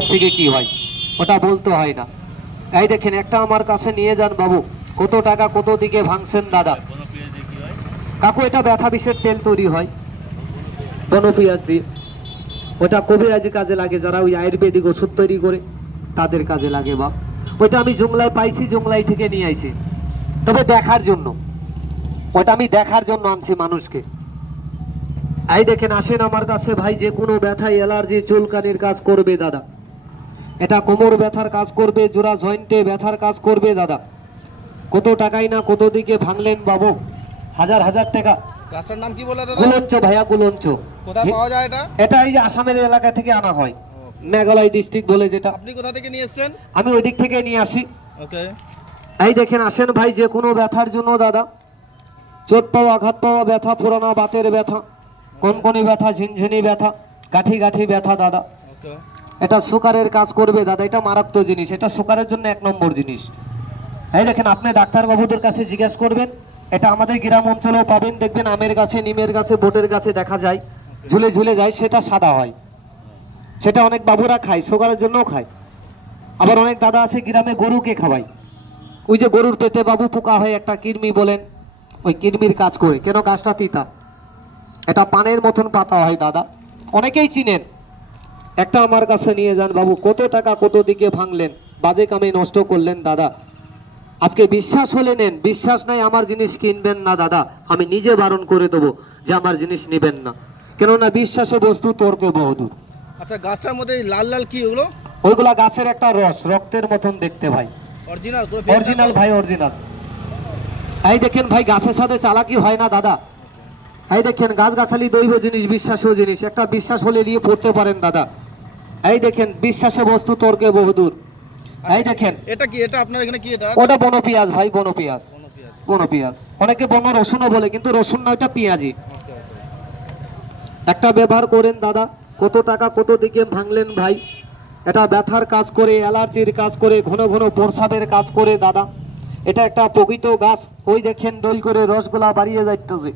কাছ থেকে কি হয় ওটা বলতে হয় না। এই দেখেন একটা আমার কাছে নিয়ে যান বাবু, কত টাকা কত দিকে ভাঙছেন দাদা। কাকু এটা ব্যথা বিষের তেল তৈরি হয় বনপিয়াজ দিয়ে, ওটা কবিরাজি কাজে লাগে, যারা ওই আয়ুর্বেদিক ওষুধ তৈরি করে তাদের কাজে লাগে বাপ। ওইটা আমি জংলায় পাইছি, জংলাই থেকে নিয়ে আইছি, তবে দেখার জন্য, ওটা আমি দেখার জন্য আনছি মানুষকে। এই দেখেন আসেন আমার কাছে ভাই, যে কোনো ব্যথায় অ্যালার্জি চুলকানির কাজ করবে দাদা। এটা কোমর ব্যথার কাজ করবে, জোড়া জয়েন্টে ব্যথার কাজ করবে দাদা। কত টাকাই না কত দিকে ভাঙলেন বাবু, হাজার হাজার টাকা। গাছটার নাম কি বলে দাদা? গুলঞ্চ ভাইয়া, গুলঞ্চ। কোথায় পাওয়া যায় এটা? এটা এই যে আসামের এলাকা থেকে আনা হয়, মেঘালয় ডিস্ট্রিক্ট বলে যেটা। আপনি কোথা থেকে নিয়ে এসেছেন? আমি ওই দিক থেকে নিয়ে আসি। ওকে। এই দেখেন আসেন ভাই, যে কোনো ব্যথার জন্য দাদা, চোট পাওয়া, আঘাত পাওয়া, ব্যথা পুরানো বাতের ব্যথা, কনকনি ব্যথা, ঝিনঝিনি ব্যথা, গাঁঠি গাঁঠি ব্যথা দাদা। ওকে। এটা সুগারের কাজ করবে দাদা, এটা মারাত্মক জিনিস, এটা সুগারের জন্য এক নম্বর জিনিস। এই দেখেন আপনি ডাক্তারবাবুদের কাছে জিজ্ঞেস করবেন, এটা আমাদের গ্রাম অঞ্চলেও পাবেন, দেখবেন আমের গাছে, নিমের গাছে, বোটের গাছে দেখা যায়, ঝুলে ঝুলে যায়, সেটা সাদা হয়, সেটা অনেক বাবুরা খায়, সুগারের জন্যও খায়। আবার অনেক দাদা আছে গ্রামে গরুকে খাওয়ায়, ওই যে গরুর পেটে বাবু পোকা হয় একটা কৃমি বলেন, ওই কৃমির কাজ করে। কেন? গাছটা তিতা, এটা পানের মতন পাতা হয় দাদা, অনেকেই চিনেন। একটা আমার কাছে নিয়ে যান বাবু, কত টাকা কত দিকে ভাঙলেন, বাজে কামে নষ্ট করলেন দাদা। আজকে বিশ্বাস হলে নেন, বিশ্বাস নাই আমার জিনিস কিনবেন না দাদা, আমি নিজে বারণ করে দেবো যে আমার জিনিস নেবেন না, কেননা বিশ্বাসে বস্তু তর্কে বহুদূর। আচ্ছা, গাছটার মধ্যে এই লাল লাল কি ওগুলো? ওইগুলা গাছের একটা রস, রক্তের মতন দেখতে ভাই, অরিজিনাল? অরিজিনাল ভাই, অরিজিনাল। এই দেখেন ভাই, গাছের সাথে চালাকি হয় না দাদা। এই দেখেন গাছ গাছালি দৈব জিনিস, বিশ্বাসও জিনিস, একটা বিশ্বাস হলে নিয়ে পড়তে পারেন দাদা। এই দেখেন বিশ্বাসে বস্তু তর্কে বহুদূর। এই দেখেন এটা কি? এটা আপনার এখানে কি? এটা ওটা বনপিয়াজ ভাই, বনপিয়াজ, বনপিয়াজ। বনপিয়াজ। অনেকে বন রসুনও বলে, কিন্তু রসুন না, ওটা পেঁয়াজি। ওকে, ওকে। একটা ব্যবহার করেন দাদা, কত টাকা কত দিকে ভাঙলেন ভাই। এটা ব্যথার কাজ করে, অ্যালার্জির কাজ করে, ঘন ঘন প্রস্রাবের কাজ করে দাদা। এটা একটা প্রকৃত গাছ, ওই দেখেন ডোল করে রসগোলা বাড়িয়ে যাইতেছে।